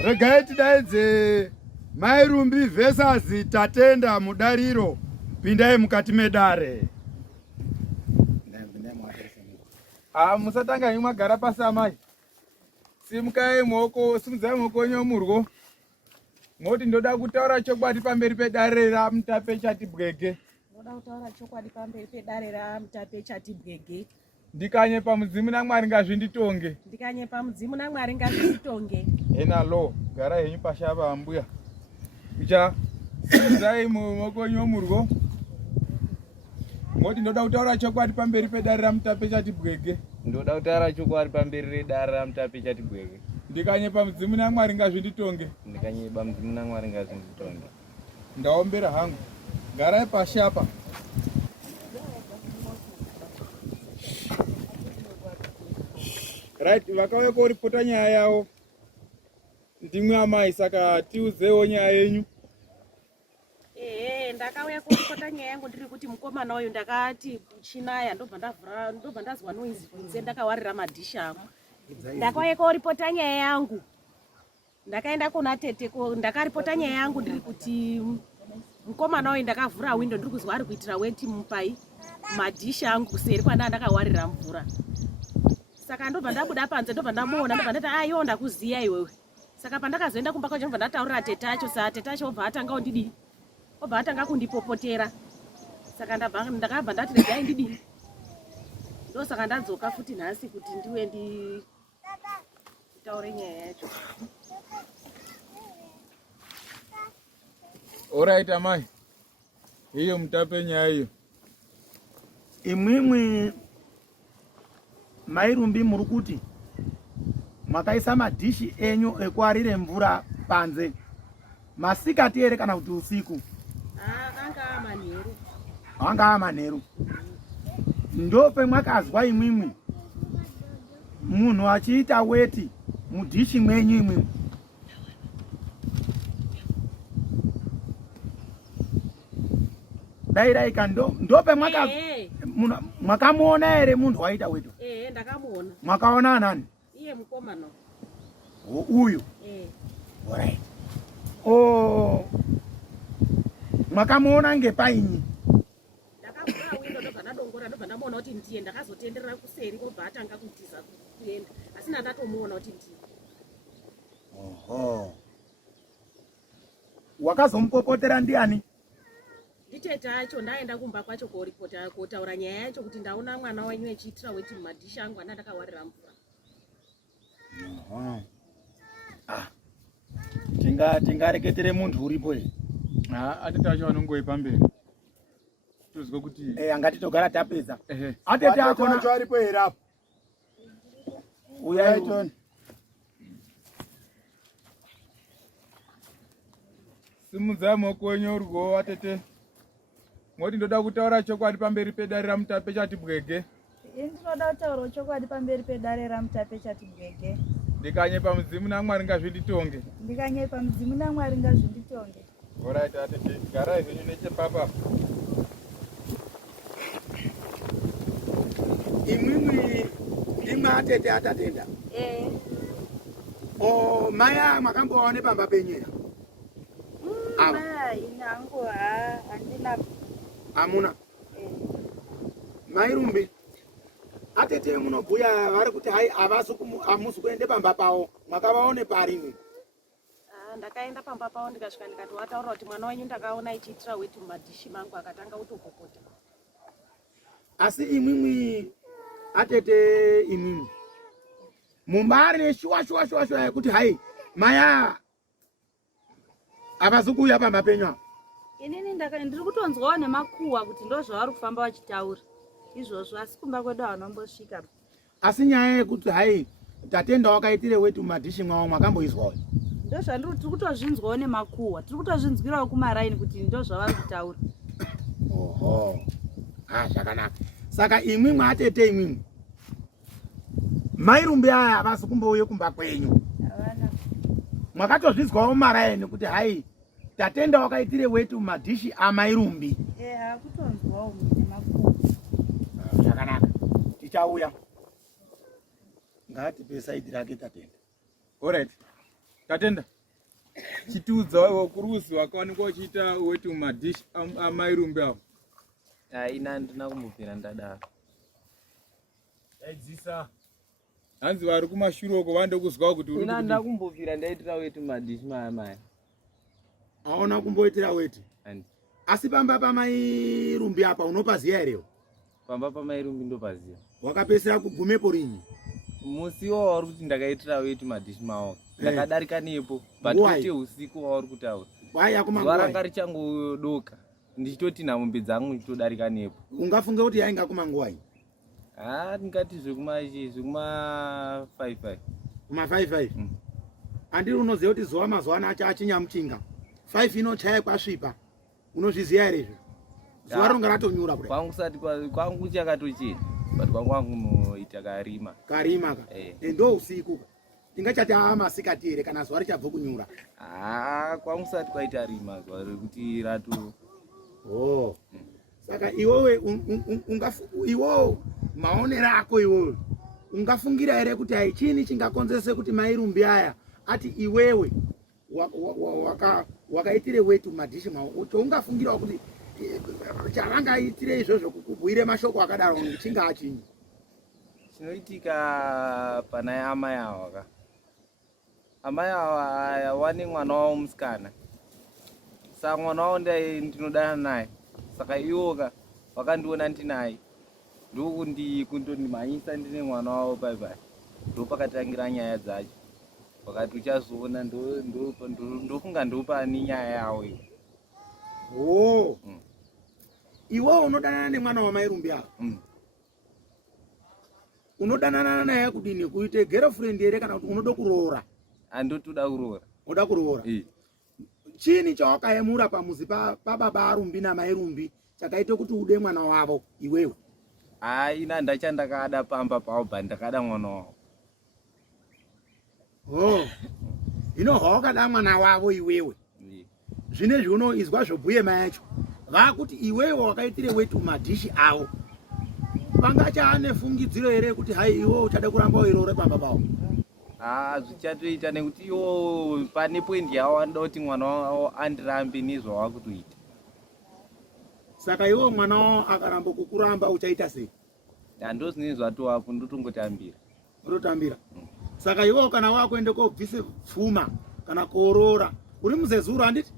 Regai tidaidze Mairumbi versus Tatenda mudariro. Pindai mukati medare. Musatanga nyuma gara pasamai. Simukai moko, simudzai moko nyomurgo. Moti ndoda kutaura chokwadi pamberi pedare Ramutape chati Bwege. Ndoda kutaura chokwadi pamberi pedare Ramutape chati Bwege. Ndikanyepa mudzimu naMwari ngazvinditonge. Ndikanyepa mudzimu naMwari ngazvinditonge. Ena lo, gara henyu pashava ambuya. Kucha simudzai moko nyomurgo. Moti ndoda kutaura chokwadi pamberi pedare Ramutape chati Bwege. Ndoda kutaura chokwadi pamberi pedare Ramutape chati Bwege. Ndikanyepa mudzimu naMwari ngazvinditonge. Ndikanyepa mudzimu naMwari ngazvinditonge. Ndaombera hangu. Garai pashi apa. Right, vakauya koripota nyaya yavo. Ndimwe amai saka tiudzewo nyaya yenyu. Ndakauya koripota nyaya yangu ndiri kuti mukomana uyu ndakati chinaya ndobva ndazwa noise kunze ndakawarira madhishi angu. Ndakauya koripota nyaya yangu. Ndakaenda kuna tete ndakaripota nyaya yangu ndiri kuti mukomana uyu ndakavhura window ndiri kuzwa ari kuitira Weti mupai madhishi angu kuseri kwana ndakawarira mvura. Saka ndobva ndabuda panze ndobva ndamuona ndobva ndati aiyo ndakuziya iwewe. Saka pandakazoenda kumba kwacho ndobva ndataurira tete acho saa tete acho obva atanga undidii. Obva atanga kundipopotera. Saka ndakabva ndati regai ndidii. Ndosaka ndadzoka futi nhasi kuti ndiwe nditaure nyaya yacho. Alright amai. Hiyo Mutape nyaya hiyo. Imwimwi Mairumbi muri kuti makaisa madhishi enyu ekuarire mvura panze masikati ere kana kuti usiku? Kanga manheru. Anga manheru. Ndope mwakazwa imwimwi munhu achiita Weti mudhishi mwenyu imwimwi. Dai kando ndope mwakamuona ere munhu waita Weti? Ndakamuona. Mwakaona nani? Iye mukomana. Uyu. Alright. Mwakamuona ngepainyi? Ndakavhura window ndobva ndadongora ndobva ndamuona kuti ndiye ndakazotenderera kuseri obva atanga kutiza kuenda. Asi ndatomuona kuti ndiye. Oho. Wakazomupopotera ndiani? Nditete acho ndaenda kumba kwacho koripota kotaura nyaya yacho kuti ndaona mwana wenyu echiitira Weti mumadhishi angu ndakawarira mvura. Tingareketere munhu uripo ere? Atete acho anongoi pamberi. Tozwe kuti angatitogara tapedza. Atete acho aripo ere apo? Uyai toni. Simudzai moko enyu urgo atete. Moti ndoda kutaura chokwadi pamberi pedare Ramutape chati Bwege. Ndinoda kutaura chokwadi pamberi pedare Ramutape chati Bwege. Ndikanyepa mudzimu naMwari ngazvinditonge. Ndikanyepa mudzimu naMwari ngazvinditonge. Alright atete, garai zvenyu nechepapa. Imwimwi ndimwe atete atatenda. Maya makamboone pamba penyera. Mai nangu handina. Amuna. Mairumbi. Atete munobhuya vari kuti hai hamusi kuende pamba pavo. Makavaone parimwe? Ndakaenda pamba pavo ndikasvika ndikatoataura kuti mwana wenyu ndakaona ichiitira Weti mumadhishi mangu akatanga kutopopota. Asi imwimwi atete imwimwi mumbari neshuwa yekuti hai maya havazi kuuya pamba penyu apa. Inini ndiri kutonzwawo nemakuhwa kuti ndozvavari kufamba vachitaura izvozvo, asi kumba kwedu havanombosvika. Asi nyaya yekuti hai Tatenda wakaitire Weti mumadhishi mwawo mwakamboizwawo? Ndozvandiri tiri kutozvinzwawo nemakuhwa, tiri kutozvinzwirawo kumaraini kuti ndozvavari kutaura. Oho. Zvakanaka. Saka imwi mwatete imwi Mairumbi aya havasi kumbouye kumba kwenyu. Mwakatozvizwawo maraini kuti hai Tatenda wakaitire Weti mumadhishi amairumbi. Hakutonzwawo nemakuhwa. Zvakanaka. Tichauya. ngati pesaidi rake tatenda. Alright. Tatenda. Chitiudzawo kuruzi wakawanikwa uchiita weti mumadishi amairumbi awo. Ina ndina kumbobvira ndadaro. Aidzisa. Hanzi vari kumashure uko vande kuzwa kuti uri. Ina ndakumbobvira ndaitira weti mumadishi maya. Aona kumboitira weti. Asi pamba pamairumbi apa unopaziya here? Pamba pamairumbi ndopaziya. Wakapesera kugumepo rinyi? Musi wauri kuti ndakaitira weti madishi mawo. Ndakadarika nepo. Batete usiku wauri kutaura. Waya kuma zuva ranga richangodoka. Ndichitoti nhambwe dzangu ndichodarika nepo. Ungafunge kuti yainga kuma nguwai? Ndingati zvekuma 5-5. Kuma 5-5. Andiri unoziva kuti zuva mazuva ano achinyamuchinga. 5 inochaya kwasvipa. Unozviziya here izvo? Zuva ronga ratonyura kudai. Kwangu sati kwangu chakatochena. But kwangu munoita karima. Karima ka. Ndo usiku. Tingachati masikati here kana zuva richabva kunyura. Kwangu sati kwaita rima zuva rekuti rato. Oh. Saka iwewe iwo maonero ako iwewe ungafungira here kuti haichini chingakonzerese kuti mairumbi aya ati iwewe wakaitire weti mumadishi mawo choungafungira kuti chavangaitire izvozvo kukubhuire mashoko akadaro chinga achinyi chinoitika pana amai avo ka amai ava wane mwana wavo musikana saka mwana wavo ndinodana naye saka iwoka wakandiona ndinaye ndokundimhanyisa ndine mwana wavo bye ndopakatangira nyaya dzacho wakati uchazoona ndofunga ndopani nyaya yawo iyo. Oh. Iwo unodanana nemwana wamairumbi avo? Unodanana naye kudini kuite girlfriend here kana kuti unoda kuroora? Andotoda kuroora. Unoda kuroora? Chini chawakaemura pamuzi pababa arumbi namairumbi chakaite kuti ude mwana wavo iwewe? Ina ndachandakada pamba pavo ndakada mwana wavo. Oh. Ino hawakada mwana wavo iwewe? Zvinezvi unoizwa zvobhuye mai acho vakuti iwewe wakaitire weti mumadishi avo vangachaane fungidziro here kuti hai iwo uchada kuramba uiroore pamba pavo? Zvichatoita nekuti iwo pane poindi yavo vanoda kuti mwana wavo andirambe nezvawava kutoita. Saka iwo mwana wavo akaramba kukuramba uchaita sei? Ndozvinenge zvatovapo ndotongotambira. Unotambira? Saka iwo kana wakuende kobvise pfuma kana koorora uri muzezuru handiti?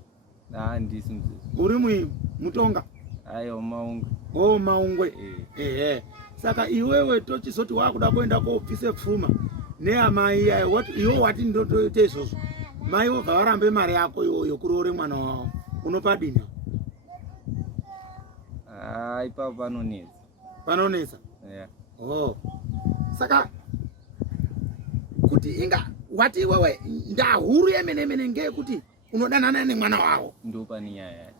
Ndisi muzezuru. Uri mutonga? Aiwa maungwe. Oh maungwe. Saka iwewe tochizoti wakuda kuenda kobvise pfuma neamai iwo wati ndotoite izvozvo mai wobva varambe mari yako yokuroore mwana wavo unopadini? Ipapo panonetsa. Panonetsa? Oh. Saka kuti inga wati iwewe ndahuru yemene ngeyekuti unodanana nemwana wavo? Ndopani nyaya yacho.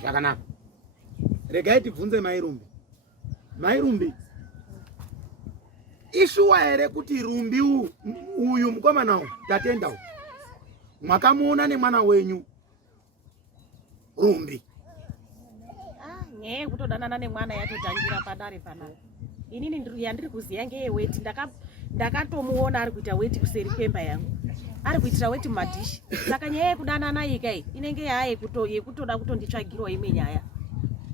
Zvakanaka. Regai tibvunze mairumbi ishuwa here kuti rumbi uyu mukomana uyu tatenda uyu mwakamuona nemwana wenyu rumbi? Nyaya yekutodanana nemwana yatotangira padare panapa. Inini yandiri kuziya ngeyeweti ndakatomuona ari kuita weti kuseri kwemba yangu ari kuitira weti mumadishi. Saka nyaya yekudanana ikai inenge yaa yekutoda kutonditsvagirwa imwe nyaya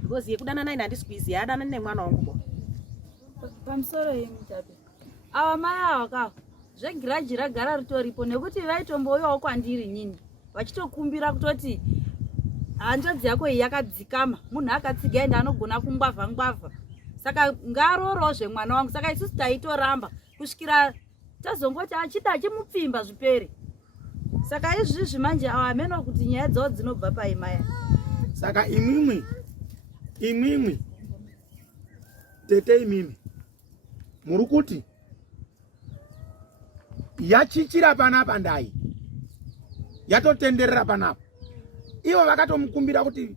because yekudanana ina handisi kuiziya adanani nemwana wangu. Pamusoro yeMutape ava mai ava kawo zvegiraji ragara ritoripo nekuti vaitombouyawo kwandiri nyini vachitokumbira kutoti hanzvadzi yako iyi yakadzikama munhu akatsiga ende anogona kungwavha saka ngaaroorawo zvemwana wangu. Saka isusu taitoramba kusvikira tazongoti achida achimupfimba zvipere. Saka izvizvi manje ava ameno kuti nyaya dzavo dzinobva paimaya. Saka imwimwi tete imimi muri kuti yachichira panapa ndai yatotenderera panapa ivo vakatomukumbira kuti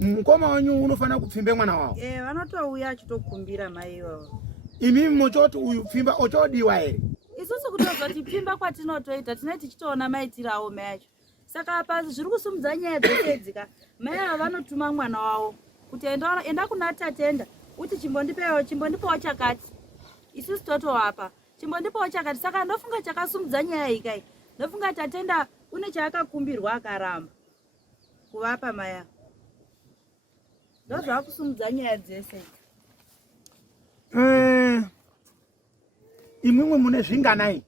mukoma wenyu unofanira kupfimbe mwana wavo? Vanotouya achitokumbira mai ivavo. Imimi muchoti uyu pfimba ochodiwa here? Isusu kutozoti pfimba kwatinotoita tinenge tichitoona maitiro avo mai acho. Saka apa zviri kusumudza nyaya dzosedzika mai ava vanotuma mwana wavo kuti enda kuna tatenda uti chimbondipawo chakati isusu totovapa chimbondipawo chakati. Saka ndofunga chakasumudza nyaya iyi kai, ndofunga tatenda une chaakakumbirwa akaramba kuvapa maya. Ndozvakusumudza nyaya dzese. Imwimwe mune zvinganai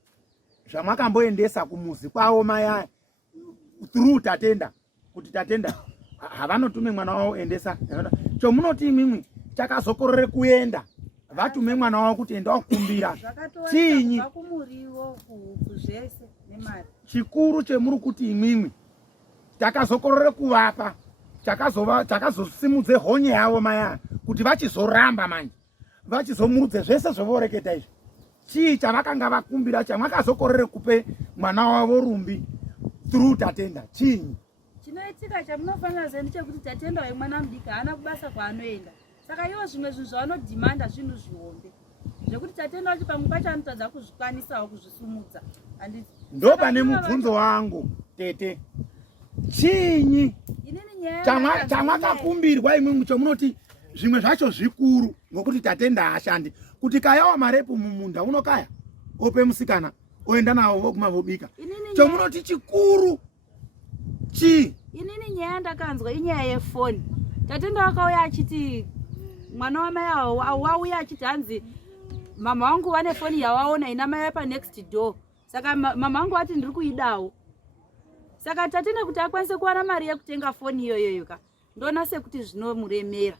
zvamakamboendesa kumuzi kwavo maya through tatenda, kuti tatenda havanotume mwana wavo endesa. Chomunoti imwimwe chakazokorere kuenda vatume mwana wavo kuti enda wakukumbira chinyi? Chikuru chemuri kuti imwimwe takazokorere kuvapa chakazosimudze honye yavo maya kuti vachizoramba manje vachizomurudze zvese zvovoreketa izvi. Chii chavakanga vakumbira chamwakazokorere kupe mwana wavo rumbi through tatenda chinyi? Chinoitika chamunofanira zve ndechekuti tatenda wemwana mudiki haana kubasa kwaanoenda. Saka iwo zvimwe zvinhu zvavanodhimanda zvinhu zvihombe zvekuti tatenda wacho pamwe pacho anotadza kuzvikwanisawo kuzvisumudza. Ndo pane mubvunzo wangu tete, chinyi chamwakakumbirwa imwimwe chomunoti zvimwe zvacho zvikuru ngokuti tatenda haashandi? Kuti kayawa marepu mumunda unokaya ope musikana oenda nawo voguma vobika. Chomunoti chikuru chii? Inini nyaya ndakanzwa inyaya yefoni. Tatenda wakauya achiti mwana wamai wauya achiti hanzi mama wangu vane foni yawaona ina mai pa next door. Saka mama wangu ati ndiri kuidawo. Saka tatenda kuti akwanise kuwana mari yekutenga foni iyoyo ka ndona sekuti zvinomuremera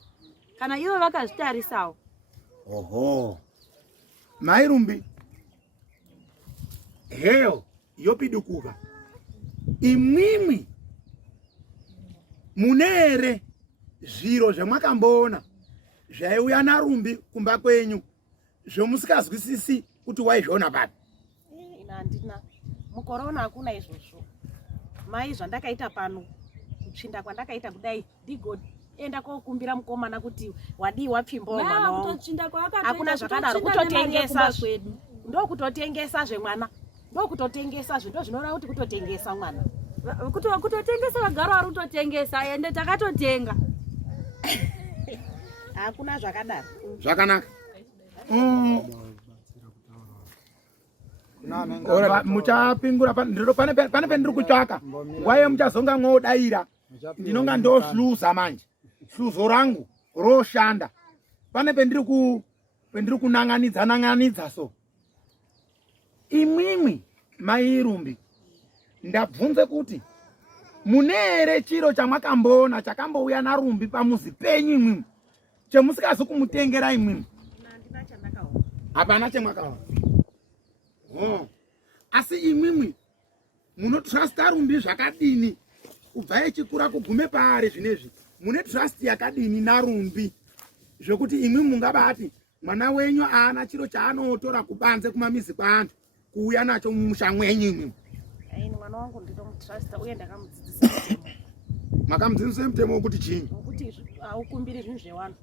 kana ivo vakazvitarisawo. Oho, Mairumbi heyo yopidukuka imwimwi munere zviro zvamakamboona zvaiuya narumbi kumba kwenyu zvomusikazwisisi kuti waizviona papi? Ina handina mukorona hakuna izvozvo. Mai zvandakaita pano kutsvinda kwandakaita kudai ndigoenda kokumbira mukomana kuti wadii wapfimbawo mwana wangu. Hakuna zvakadaro kutotengesa zvedu. Ndokutotengesa zvemwana. Ndokutotengesa zvinhu zvinoona kuti kutotengesa mwana. Kutotengesa vagaro vari kutotengesa ende takatotenga. Hakuna zvakadaro. Zvakanaka. Ora muchapingura pane pendiri kutsvaka nguva muchazonga mwodaira ndinonga ndohluza manje hluzo rangu roshanda. Pane pendiri kunanganidza so imwimwi Mairumbi ndabvunze kuti munere chiro chamwakamboona chakambouya narumbi pamuzi penyu imwimwi chemusikazi kumutengera imwimwi? Hapana chemwakaona. Asi imwimwi munotrasta rumbi zvakadini kubva echikura kugume paari zvinezvi? Mune trust yakadini narumbi zvokuti imwimwi mungabati mwana wenyu aana chiro chaanotora kubanze kumamizi kwaantu kuuya nacho mumusha mwenyu imwimwi? Mwana wangu ndinomutrasta uye ndakamudzidzisa mutemo. Makamudzidzisa mutemo wokuti chinyi? Wokuti haukumbiri zvinhu zvevanhu.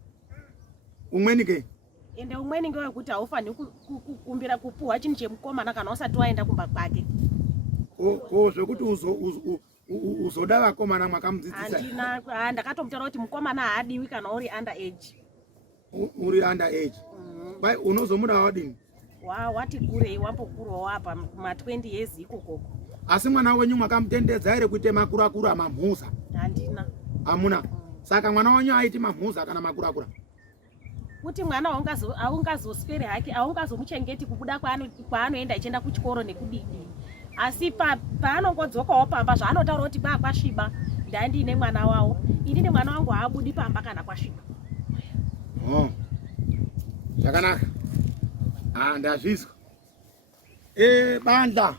Umweni ke? Ende umweni ngewekuti haufaniri kukumbira kupuhwa chinhu chemukomana kana usati waenda kumba kwake. Ko zvokuti uzoda vakomana mwakamudzidzisa? Handina, ndakatomutaura kuti mukomana haadiwi kana uri under age. Uri under age? Bai unozomuda wadini? Wati kurei wambokurawo apa kuma 20 years ikoko. Asi mwana wenyu mwakamutendedza here kuite makurakura mamhuza? Handina. Hamuna? Saka mwana wenyu aiti mamhuza kana makurakura? Kuti mwana haungazoswere hake, haungazomuchengeti kubuda kwaanoenda achienda kuchikoro nekudidi. Asi paanongodzokawo pamba zvaanotaura kuti kwasviba ndandiine mwana wawo. Inini mwana wangu haabudi pamba kana kwasviba. Zvakanaka. Ndazvizwa. Bandla.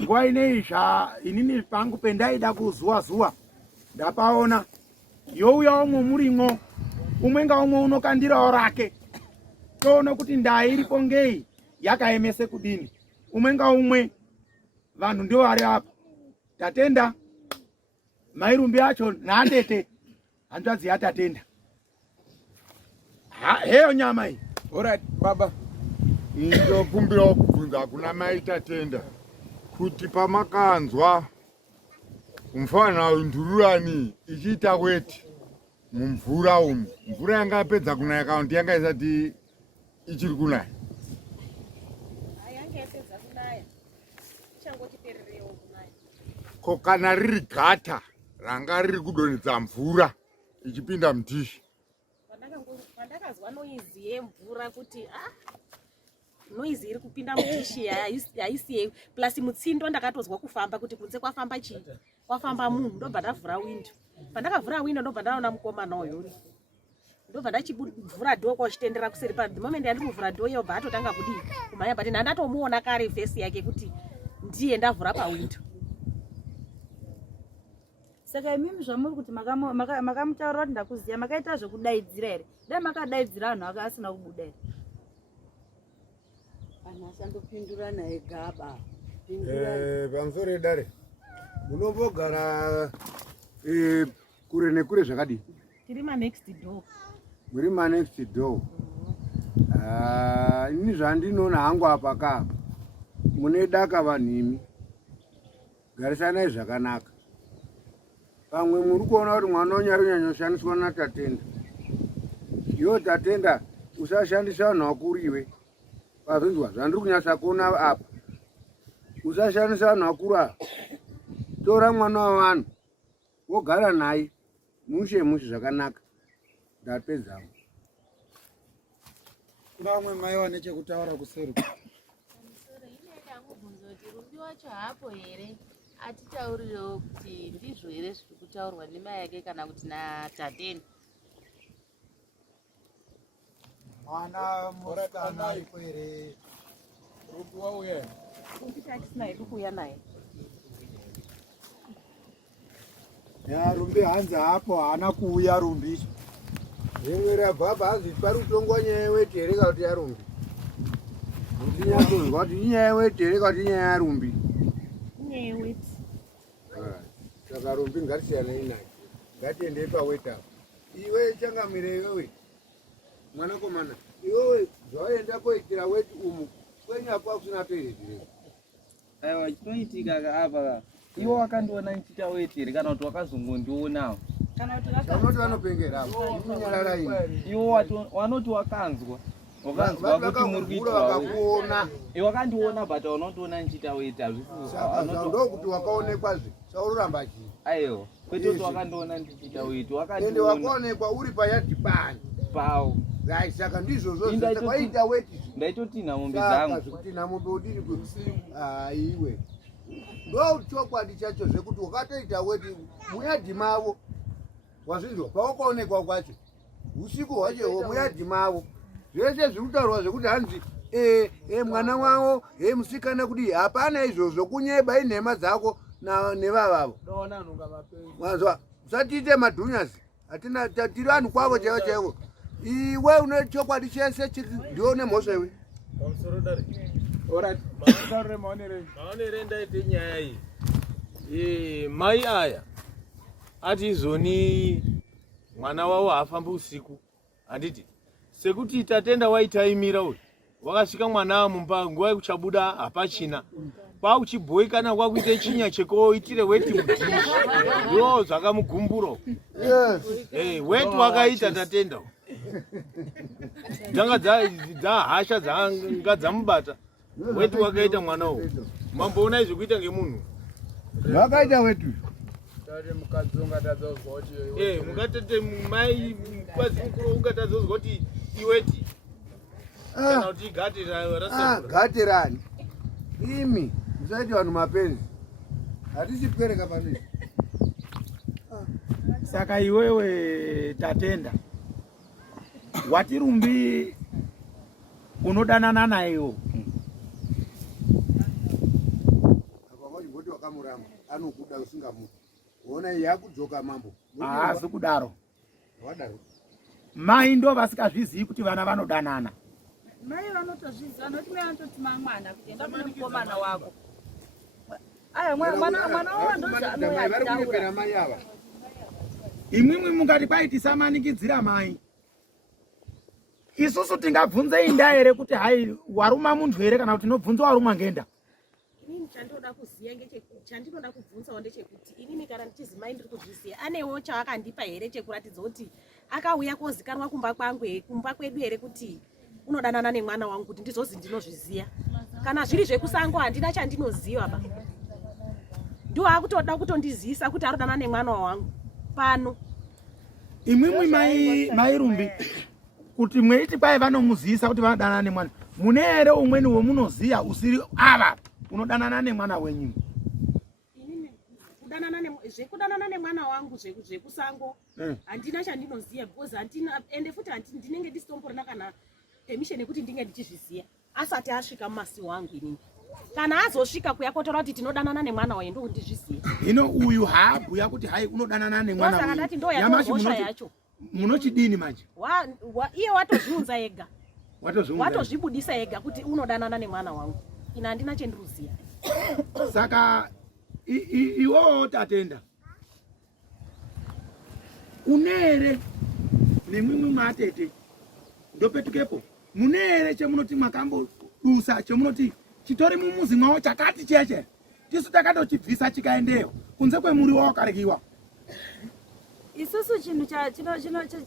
Nguva inei inini pangu pendaida kuzuwa ndapaona youya umwe murimwo umwe ngaumwe unokandirawo rake toona kuti ndaa iripo ngei yakaemese kudini. Umwe ngaumwe vanhu ndio vari apa. Tatenda Mairumbi acho naandete hanzvadzi yatatenda. Heyo nyama iyi. Alright baba. Ndokumbira kubvunza kuna mai tatenda kuti pamakanzwa mufana ndururani ichiita Weti mumvura umu, mvura yanga yapedza kunaya kaunti yanga isati ichiri kunaya. Yange yapedza kunaya. Changotipererewo kunaya. Ko kana riri gata ranga riri kudonhedza mvura ichipinda Mudhishi. Pandakazwa noizi yemvura kuti noizi iri kupinda Mudhishi haisiye plus mutsindo ndakatozwa kufamba kuti kunze kwafamba chii kwafamba munhu ndobva ndavhura windo. Pandakavhura windo ndobva ndaona mukomana uyu ndobva ndachivhura dhoo kwachitendera kuseri pa the moment yandiri kuvhura dhoo iyo bva atotanga kudii kumhanya but ndandatomuona kare vhesi yake kuti ndiye ndavhura pawindo. Saka imimi zvamuri kuti makamutaurira kuti ndakuziya makaita zvekudaidzira here? Dai makadaidzira vanhu aka asina kubuda here? Anhu asandopindurana egaba. Pamusoro edare munombogara kure nekure zvakadii? Tiri next door. Muri next door. Ini zvandinoona hangu apa ka mune daka vanhimi, garisanai zvakanaka. Pamwe muri kuona kuti mwana unyari unyanyoshandiswa natatenda. Iwo tatenda usashandisa vanhu vakuru iwe. Pazonzwa zvandiri kunyasa kuona apa. Usashandisa vanhu vakuru ava. Tora mwana wavanhu wogara naye mushe zvakanaka. Ndapedzawo. Vamwe mai wane chekutaura kuseri. Pamusoro inoenda ngobvunza kuti Rumbi wacho hapo here atitaurirewo kuti ndizvo here zviri kutaurwa nemai yake kana kuti natateni. Mwana musikana iko here. Rumbi wauya. Rumbi tatisina hedu kuuya naye. Rumbi hanzi hapo haana kuuya Rumbi. Rimwe rabva hanzi parutongo nyaya yeWeti here kana kuti yaRumbi. Ndinyatozwa kuti inyaya yeWeti here kana kuti inyaya yaRumbi. Inyaya yeWeti. Saka Rumbi ngatisiyanei naye. Ngatiendei paWeti apa. Iwe changamire iwewe. Mwanakomana, iwewe zvawaenda koitira Weti umu kwenyu apa kusina toiletire. Aiwa chinoitika apa iwo wakandiona ndichita Weti here kana kuti wakazongondionawo. Kana kuti vanoti vanopengera hapo inyarara ini. Iwo wanoti wakanzwa kuti muri kuita iwe wakandiona but unotoona ndichita Weti ndo kuti wakaonekwazve sauroramba chii. Aiwa kwete kuti wakandiona ndichita Weti ende wakaonekwa uri payadhibani pawo. Rai saka ndizvozvo waita Weti ndaitotina mombe dzangu kuti namombe udini iwe ndo chokwadi chacho zvekuti wakatoita Weti muyadhi mavo wazvinzwa pawakaonekwa kwacho usiku hwacho muyadhi mavo zveshe zvirikutaurwa zvekuti hanzi mwana wavo musikana kudii hapana izvozvo kunyeba inhema dzako nevavavo mazwa usatiite madhunyasi tiri vanhu kwavo chaivo chaivo. Iwe une chokwadi chese ndio nemhosva iwe. Maonere ndaite nyaya iyi. Mai aya ati izoni mwana wavo haafambi usiku. Handiti sekuti tatenda waitaimira uyu wakasvika mwana mumba nguva yekuchabuda hapachina kwakuchibhoikana kwakuite chinya chekoitire Weti Mudhishi ndo zvakamugumbura. Weti wakaita tatenda dzanga dzahasha dzanga dzamubata. Weti wakaita mwana uyu mamboona izvi kuita ngemunhu wakaita Weti mukatete mai mukadzi mukuru ungatadzozwa kuti iWeti kana kuti gati rani imi musaiti vanhu mapenzi hatisi kupereka panoizvi. Saka iwewe tatenda wati Rumbi unodanana nayewo apamachingoti wakamuramba anokuda usingamuti ona yakudzoka mambo haasi kudaro. wadaro Mai ndo vasikazvizivi kuti vana vanodanana. mai vanotozviziva noti mai vanototi mamwana kuti enda kune mukomana wako. Aya mwana wavo ndozvaanoyataura. mai ava Imwimwi mungati paitisamanikidzira mai. Isusu tingabvunze inda here kuti hai waruma muntu here kana kuti nobvunza warumwa ngenda. Inini chandinoda kuziya chandinoda kubvunzawo ndechekuti inini kana ndichizi mai ndiri kuzviziya anewo chaakandipa here chekuratidza kuti akauya kozikanwa kumba kwangu kumba kwedu here kuti unodanana nemwana wangu kuti ndizozi ndinozviziya. Kana zviri zvekusango handina chandinoziva ba. Ndo akutoda kutondizisa kuti arodana nemwana wangu pano. Imwimwi mai Rumbi kuti mweiti kwai vanomuzisa kuti vanodanana nemwana. Mune ere umweni wemunoziya usiri ava unodanana nemwana wenyu? Zvekudanana nemwana wangu zvekusango handina chandinoziya because handina ende futi ndinenge ndisitomborina kana permission yekuti ndinge ndichizviziya asati asvika mumasi wangu inini. Kana azosvika kuyakotora kuti tinodanana nemwana waye ndo ndizviziya. Hino uyu haabhuya kuti hai unodanana nemwana Saka ndati ndo Nyamashi hosha yacho. Munochidini manje? Iye watozviunza ega. Watozviunza. Watozvibudisa ega kuti unodanana nemwana wangu. Ina handina chendiruziya. Saka iwo tatenda. Unere nemwimwi matete ndopetukepo. Munere chemunoti makambodusa chemunoti chitori mumuzi mwawo chakati cheche. Tisu takatochibvisa chikaendeyo. Kunze kwemuri wakaryiwa. Isusu chinhu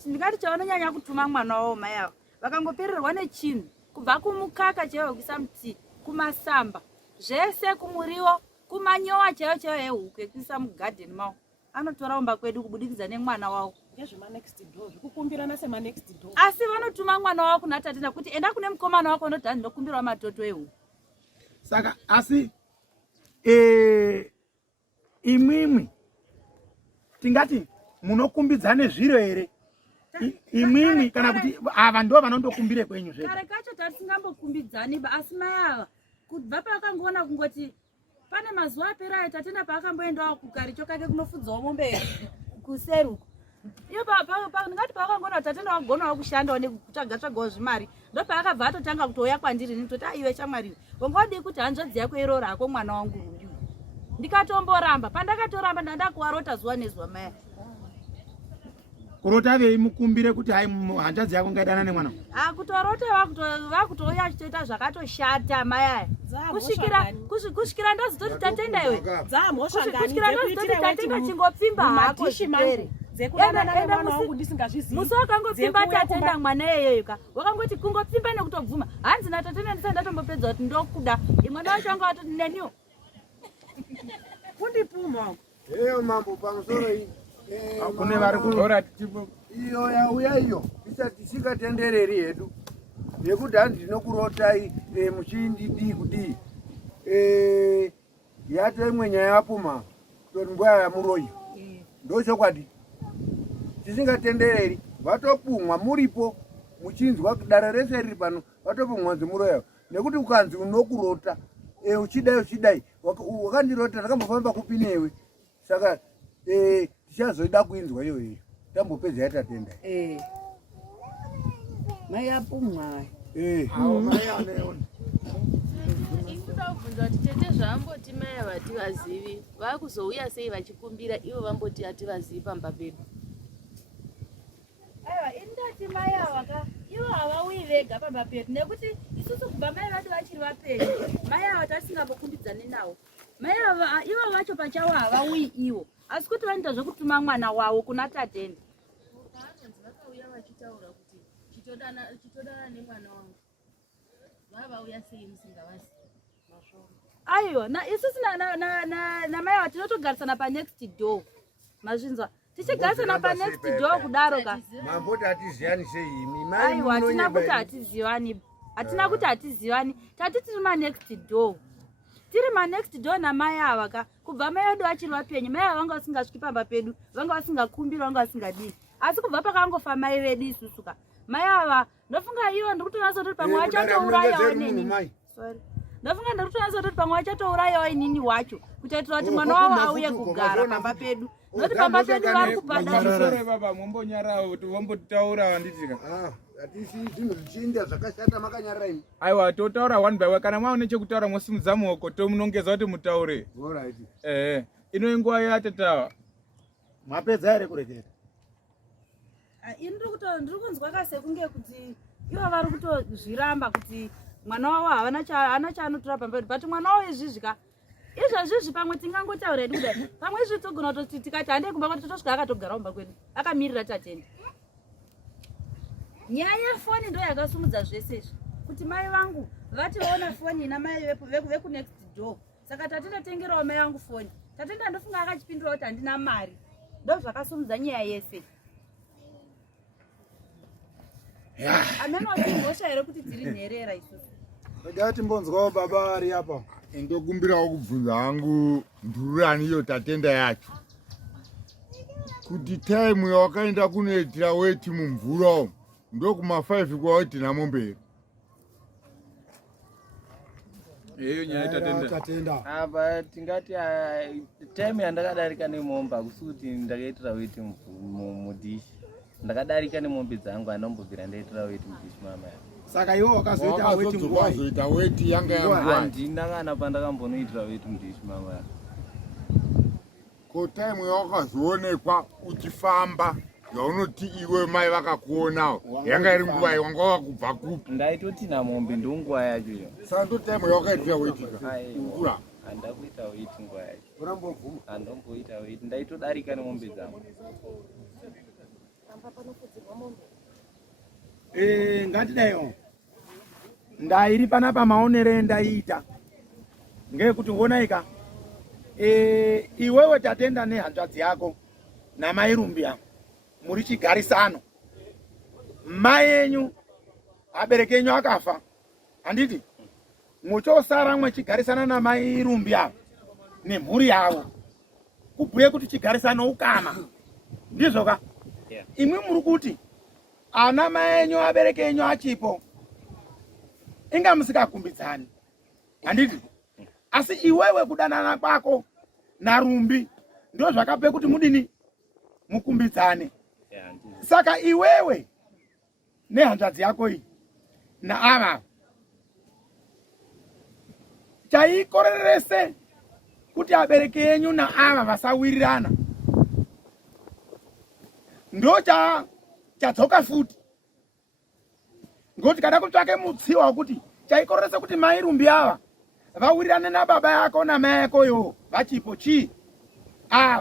ndingati chavanonyanya kutuma mwana wavo mai avo vakangopererwa nechinhu kubva kumukaka chaiwo kuisa muti kumasamba zvese kumuriwo kumanyowa chaiwo ehuku ekuisa mugadheni mavo anotora umba kwedu kubudikidza nemwana wavo zvekukumbirana semanext door. asi vanotuma mwana wavo kuna tatenda kuti enda kune mukomana wako ndodhani ndokumbirawo matoto ehuku. Saka asi imwimwi tingati munokumbidzane zviro ere? Imwimwi kana kuti ava ndo vanondokumbire kwenyu zvega? Kare kacho tatisingambokumbidzani asi mai ava kubva pakangoona kungoti pane mazuva apera tatenda paakamboendawo kukaricho kake kunofudzawo mombe kuseruku. Iyo ndingati paakangoona tatenda wagonawo kushandawo nekutsvaga-tsvagawo zvimari ndo paakabva atotanga kutouya kwandiri nitoti iwe shamwari wangodii kuti hanzvadzi yako iroro hako mwana wangu Rumbi. Ndikatomboramba pandakatoramba ndandakuwarota zuva nezuva mai. Kurota veimukumbire kuti hai hanzvadzi yako ngaidana nemwana. Kutorota vakutouya achitoita zvakatoshata mai aya. Kusvikira ndazototi tatenda iwe. Kusvikira ndazototi tatenda chingopfimba hako zvipere. Musi wakangopfimba tatenda mwana iyeyo ka. Wakangoti kungopfimba nekutobvuma. Hanzi natatenda ndisati ndatombopedza kuti ndokuda. Mwana wacho anga watoti neniwo. Kundipuma. Eyo mambo pamusoro iyi. Kune vari kutora tipo iyo yauya iyo isati isingatendereri hedu nekuti hanzi ndinokurotai muchindidii kudii yato imwe nyaya yapuma kuti nguva yamuroyi ndochokwadi tisingatendereri vatopumwa muripo muchinzwa dare rese riri pano vatopumwa nzimuroyo nekuti ukanzi unokurota uchidai wakandirota ndakambofamba kupi newe saka tichazoida kuinzwa iyoyo tambopedza yatatenda mai apumwa mai aneona ikuda kubvunza kuti tete zvamboti mai havativazivi vakuzouya sei vachikumbira ivo vamboti hativazivi pamba pedu. Aiwa indati mai ava ka ivo havauyi vega pamba pedu nekuti isusu kubva mai vati vachiri vapenyu mai ava tatisingambokumbidzani navo. Mai ava ivo vacho pachavo havauyi ivo asi kuti vanoita zvekutuma mwana wavo kuna tatenda. Pavanonzi vakauya vachitaura kuti chitodana nemwana wangu vavauya sei musingavazi. Aiwa isusu namai ava tinotogarisana panext door mazvinzwa tichigarisana panext door kudaro ka mamboti hatiziyani seimi aiwa hatina kuti hatizivani hatina kuti hatizivani tati tiri manext door tiri manext door namai ava ka kubva mai vedu vachiri vapenyu mai ava vanga vasingasviki pamba pedu vanga vasingakumbiri vanga vasingadii asi kubva pakangofa mai vedu isusu ka mai ava ndofunga ivo ndikutonazoti pamwe vachatourayawo neni ndofunga ndikutonazoti pamwe vachatourayawo inini wacho kuchaitira kuti mwana wavo auye kugara pamba pedu noti pamba pedu vari kupada baba mumbonyarawo kuti vombotaura vanditika hatisi zvinhu zvichienda zvakashata makanyarara imi. Aiwa totaura one by one kana mwaone chekutaura mosimudza muoko tomunongeza kuti mutaure. Alright. Ino nguva yatatawa. Mapedza ere kureketa? ndiri kunzwa kasekunge kuti ivo vari kutozviramba kuti mwana wavo havana chaanotora pamba pedu but mwana wavo izvizvi ka izvozvizvi pamwe tingangotaura hedu kudai pamwe izvi togona kutoti tikati handei kumba kwati totosvika akatogara umba kwedu akamirira tatenda nyaya yefoni ndo yakasumudza zvese izvi kuti mai vangu vationa foni ina mai vekunext door. Saka tatendatengerawo mai vangu foni. Tatenda ndofunga akachipindura kuti handina mari. Ndo zvakasumudza nyaya yese. Ameno ngosha here kuti tiri nherera isusu. Ndati mbonzwawo baba ari apa. Ndokumbirawo kubvunza hangu ndururani iyo tatenda yacho. Kuti time yawakaenda kunoitira Weti mumvura umu ndokuma 5 kwa Weti naMombe. Eyo nyaya tatenda. Apa tingati time yandakadarika neMombe kusuti ndakaitira Weti Mudhishi. Ndakadarika neMombe dzangu anombobvira ndaitira Weti Mudhishi mama. Saka iwo wakazoita Weti nguwa. Wakazoita Weti yanga yangu. Handina kana pandakambonoitira Weti Mudhishi mama. Ko time yawakazoonekwa uchifamba yaunoti iwe mai vakakuonawo yanga iri nguva wanga wakubva kupi? Ndaitoti naMombe ndonguva yacho iyo. Saka ndo time yawakaitira Weti kukura. Handakuita Weti nguva yacho. Handomboita Weti. Ndaitodarika neMombe dzangu. Ngatidayo ndairi panapa maonere ndaita ngekuti uonaika iwewe tatenda nehanzvadzi yako namai rumbi yangu muri chigarisano, mai enyu abereki enyu akafa, handiti muchosara mwechigarisana namai rumbi yavo nemhuri yavo kubhuye kuti chigarisano ukama, ndizvo ka? Imwe muri kuti ana mai enyu abereki enyu achipo inga musikakumbidzani, handiti? Asi iwewe kudanana kwako naRumbi ndio zvakape kuti mudini mukumbidzane. Saka iwewe nehanzvadzi yako iyi naava chaikorerese kuti abereki enyu naava vasawirirana ndo chadzoka futi, ngoti kada kutsvake mutsiwa wekuti chaikorerese kuti mai Rumbi ava vawirirane nababa yako namai yako yo vachipo chii?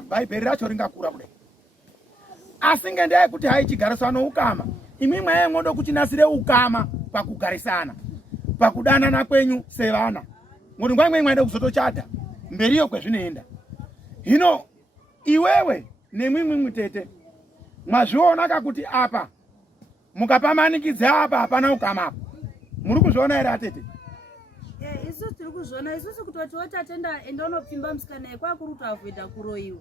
Bhaibheri racho ringakura kudai. Asi ngendaa yekuti hai chigarisano ukama, imwe mwaya mwoda kuchinasire ukama pakugarisana, pakudanana kwenyu sevana. Ngoti nguva imwe mwaida kuzotochata mberiyo kwezvinoenda. Hino iwewe nemwimwe mutete mwazviona kakuti apa mukapamanikidza apa hapana ukama apa. Muri kuzviona here atete? Isusu tiri kuzviona, isusu kutoti wotatenda endonopfimba musikana kwakuri kutoavhoidha kuroiwa.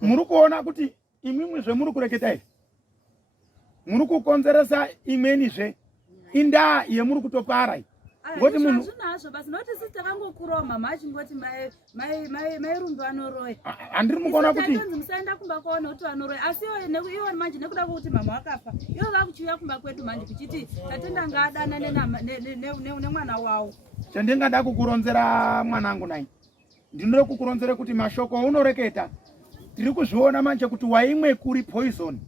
Muri kuona kuti imwimwe zvemuri kureketa izvi muri kukonzeresa imwenizve indaa yemuri kutopara iyi. Ngoti munhu zvinazvo basi noti sisi takangokurawo mama achingoti mai Rumbi vanoroya. Handiri mukuona kuti musaenda kumba kwaona kuti vanoroya, asi iwo manje nekuda kwokuti mama wakafa iwo vakuchiuya kumba kwedu manje kuchiti tatenda ngaadana nemwana wawo. Chandingada kukuronzera mwanangu nai, ndinoda kukuronzera kuti mashoko unoreketa tiri kuzviona manje kuti waimwe kuri poison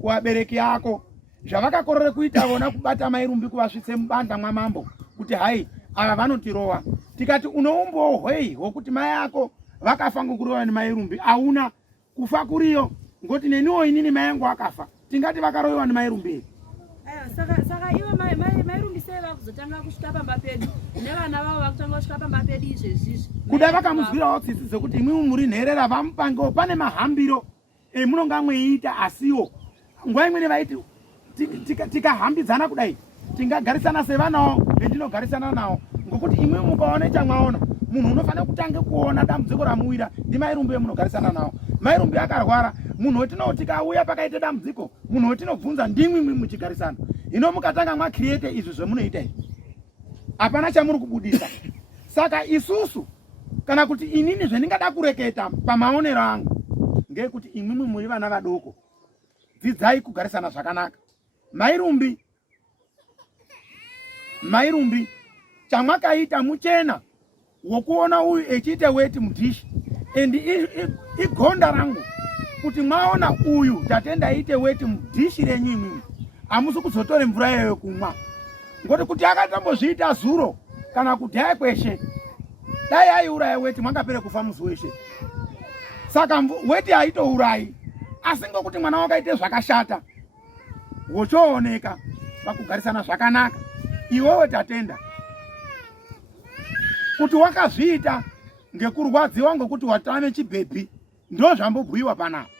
kuabereki ako, zvavakakorere kuita vona kubata mai Rumbi kuvasvitse mubanda mwamambo kuti hai ava vanotirowa. Tikati unoumbowo hwei hwokuti mai ako vakafa ngokurowa nemai Rumbi, auna kufa kuriyo, ngoti neniwo inini mai yangu akafa tingati vakaroiwa nemai Rumbi. Saka iwe mai Rumbi sei vakuzotanga kusvika pamba pedu nevana vavo vakutanga kusvika pamba pedu izvezvizvi kuda vakamuzwirawo tsitsi dzekuti imwe muri nherera vamupangewo pane mahambiro emunonga mweiita asiwo nguva imweni vaiti tikahambidzana kudai tingagarisana sevanawo vetinogarisana nawo, ngokuti imwe mukaona chamwaona munhu unofanira kutanga kuona dambudziko ramuwira ndimai Rumbi emunogarisana nawo. Mai Rumbi akarwara, munhu wetinoti tikauya pakaite dambudziko, munhu wetinobvunza ndimwi muchigarisana. Hino mukatanga mwakriete izvi zvemunoita izvi, hapana chamuri kubudisa. Saka isusu kana kuti inini zvendingada kureketa pamaonero angu ngekuti imwimwe muri vana vadoko, dzidzai kugarisana zvakanaka. Mai Rumbi chamwakaita muchena wokuona uyu echiite Weti Mudhishi, endi igonda rangu kuti mwaona uyu tatenda ite Weti Mudhishi renyu imwimwe hamusi kuzotore mvura iyoyo kumwa, ngoti kuti akatambozviita zuro kana kudhaya kweshe dai aiuraya Weti mwangapere kufa musi weshe. Saka Weti haitourai, asi ngokuti mwana wakaite zvakashata wochooneka pakugarisana zvakanaka. Iwewe tatenda kuti wakazviita ngekurwadziwa ngokuti watame chibhebhi, ndo zvambobhuyiwa panapa.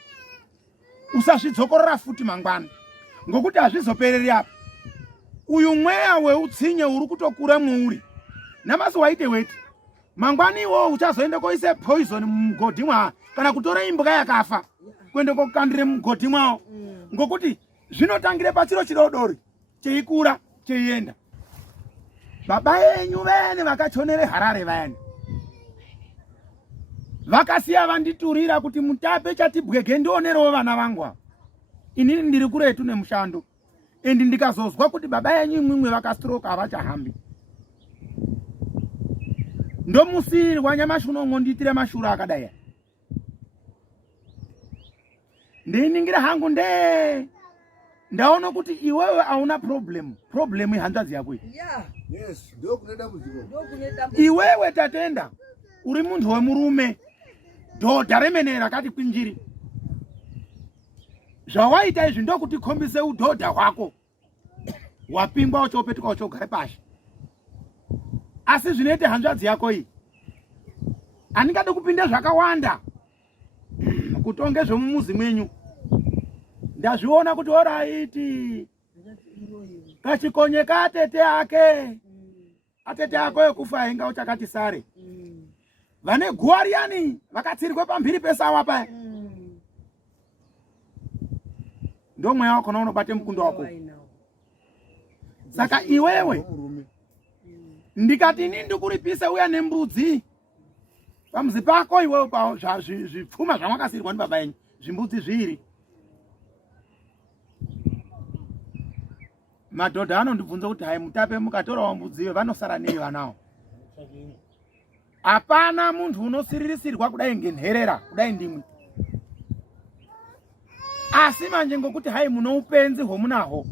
Usazvidzokorora futi mangwana ngokuti hazvizopereri apa. Uyu mweya weutsinye uri kutokura mwauri. Namasi waite Weti, mangwani iwo uchazoenda koise poison mumugodhi mwawo kana kutora imbwa yakafa kuende kokandire mumugodhi mwawo, ngokuti zvinotangire pachiro chidodori cheikura cheienda. Baba yenyu vene vakachonere Harare vayani vakasiya vanditurira kuti Mutape chatibwege ndionerewo vana vangu ava. Inini ndiri kuretu nemushando, endi ndikazozwa kuti baba yenyu imwimwe vakastroke havachahambi, ndomusirwa nyamashi uno ndiitire mashura akadai. Ndeiningira hangu ndaona kuti iwewe hauna problem ihanzvadzi yako iyi. Yes, ndokuneda muziko. Iwewe tatenda uri muntu wemurume, dhodha remene rakati kwinjiri. Zvawaita izvi ndokuti kombise udhodha hwako. Wapingwa uchopetuka uchogare pashi. Asi zvinoite hanzvadzi yako iyi, handingade kupinda zvakawanda kutonge zvomumuzi mwenyu. Ndazviona kuti oraiti kachikonye katete ake, atete ako ekufa ainga uchakati sare. Vane guwa riyani vakatsirirwe pamphiri pesawa paya. Ndo mweya wako na unobate mkundo wako. Saka iwewe ndikati ini ndikuripisa uya nembudzi pamuzi pako iwewe pa zvipfuma zvamwakasirirwa ndi baba yenyu, zvimbudzi zviri. Madhodha anondibvunza kuti hai Mutape mukatorawo mbudziwe vanosara nei vanawo? Hapana muntu unosiririsirwa kudai ngenherera kudai ndimwi. Asi manje ngokuti hai muno upenzi hwomunaho,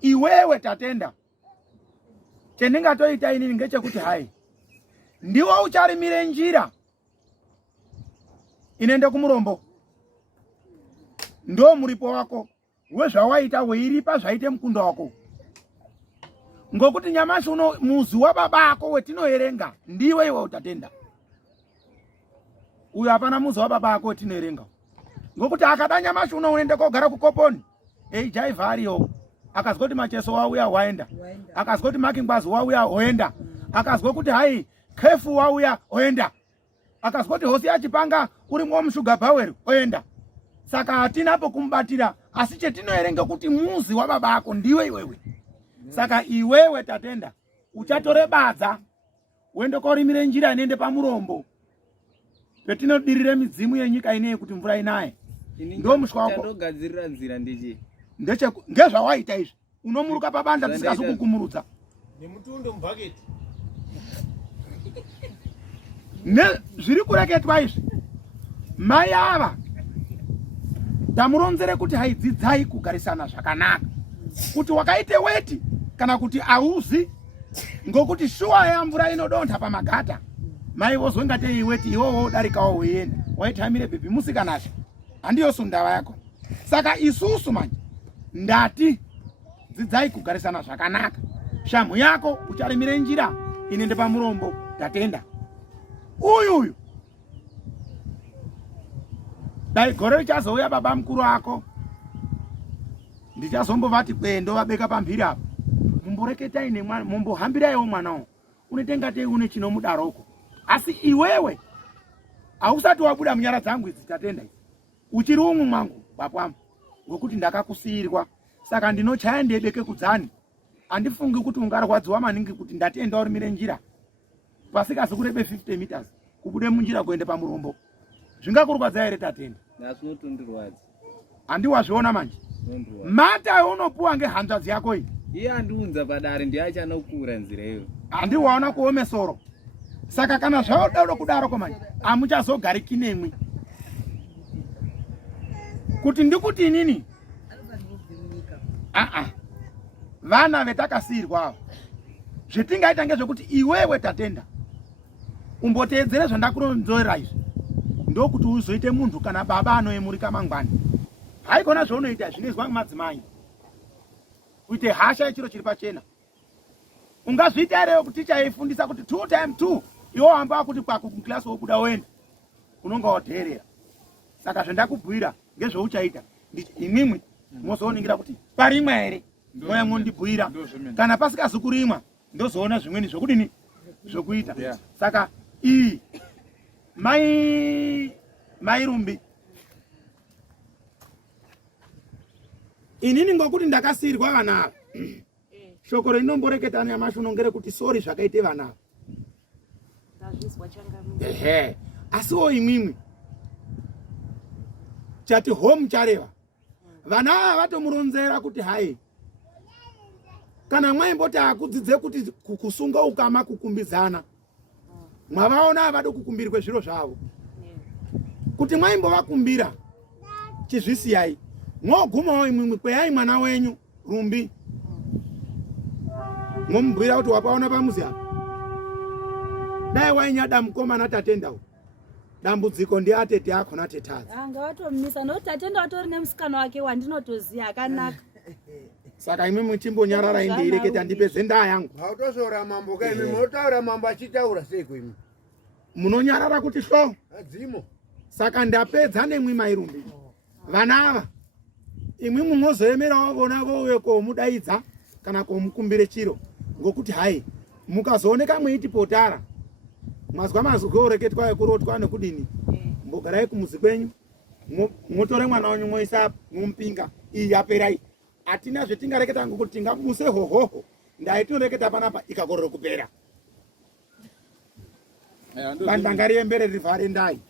iwewe tatenda chendingatoita inini ngechekuti hai ndiwo ucharimire njira inoende kumurombo. Ndo muripo wako wezvawaita weiripa zvaite mukunda wako. Ngokuti nyamashi uno muzi wababa ako wetinoerenga ndiwe iwe utatenda. Uyu hapana muzi wababa ako wetinoerenga. Ngokuti akada nyamashi uno uende kogara kukoponi, eijaiva ariyo, akazwa kuti Macheso wauya waenda, akazwa kuti Makingwazi wauya hoenda, akazwa kuti hai Kefu wauya hoenda, akazwa kuti Hosi Achipanga urimwo mushuga bhaweri hoenda. Saka hatinapo kumbatira, asi chetinoerenga kuti muzi wababa ako ndiwe iwewe. Saka iwewe tatenda uchatore badza uende korimire njira inoende pamurombo petinodirire midzimu yenyika ineyi kuti mvura inaye. Ndo mushwa wako chandogadzirira nzira ndichi ngezvawaita izvi unomuruka pabanda tisikazi kukumurudza nemutundo mubhaketi. Zviri kureketwa izvi mai ava tamuronzere kuti haidzidzai kugarisana zvakanaka, kuti wakaite Weti kana kuti auzi, ngokuti shuwa ya mvura inodonta pamagata. Mai vozwe ngatei Weti iwowo udarikawo weienda waitamire bhebhi musikanasha, handiyo sundava yako. Saka isusu manje ndati dzidzai kugarisana zvakanaka. Shamu yako ucharimire njira inoende pamurombo tatenda. Uyu dai gore richazouya baba mukuru ako ndichazombovati kwendo vabeka pamphiri apa, mumboreketai nemwana, mumbohambiraiwo mwanawo unotengatei une chinomudaroko. Asi iwewe hausati wabuda munyara dzangu idzi tatenda, uchiri umwe mwangu bapwamo, ngokuti ndakakusiyirwa. Saka ndinochaya ndebeke kudzani, handifungi kuti ungarwadziwa maningi kuti ndatenda urimire njira pasikazi kurebe 50 meters kubude munjira kuende pamurombo. Zvingakurwadza here tatenda? Nasinotondirwadza. Handiwazviona manje mata unopuwa ngehanzvadzi yako iyi. Iye andiunza padare ndiachanokura nzira iyo. Handiwaona kuome soro. Saka kana zvaudaro kudaroko manje hamuchazogariki nemwi. Kuti ndikuti inini vana vetakasiyirwa avo zvetingaita ngezvekuti iwewe tatenda umboteedzere zvandakuronzera izvi, ndokuti uzoite muntu kana baba anoyemurika mangwani. haikona zvaunoita zvinoizwa madzimai kuite hasha yechiro chiri pachena. Ungazviita here kuti ticha eifundisa kuti 2 times 2 iwo hamba kuti kwako kuklasi wobuda woenda unonga wateerera. Saka zvandakubhuira ngezveuchaita imwimwi mozoningira kuti parimwa here mweya mondibhuira, kana pasikazi kurimwa ndozoona zvimweni zvokudini zvokuita. Saka iyi mai Rumbi, inini ngokuti ndakasirwa vana shoko rinomboreketa nyamashi unongere kuti sori zvakaite vana ndazvizwa changa asiwo imwimwi chati home chareva vana vatomuronzera kuti hai kana mwaimboti akudzidze kuti kusunga ukama kukumbidzana mwavaona avado kukumbirwe zviro zvavo kuti mwaimbovakumbira chizvisiyai mwogumawo imwimwi kweyai mwana wenyu Rumbi mwomubhuira kuti wapaona pamuzi apa dai wainyada mukomana tatendawo dambudziko ndiatete akona tetadzi anga watomisa nokuti tatenda watori nemusikana wake wandinotoziya akanaka. Saka imwe muchimbonyarara indireketa ndipedze ndaa yangu. Hautoshora mambo kai mimi motaura mambo achitaura sei kwimi. Munonyarara kuti hlo adzimo. Saka ndapedza nemwi mai Rumbi. Vana ava imwe munozoemerawo vona vouye komudaidza kana komukumbire chiro ngokuti hai mukazooneka mweiti potara mwazwa mazwi oreketwa ekurotwa nekudini mbogarai kumuzi kwenyu mwotore mwana wenyu mwoisa mwompinga iyi yaperai. Atina zvetingareketa ngokuti tingamuse hohoho ndaitoreketa panapa ikakorera kupera. Bandangari embere rivhare ndai.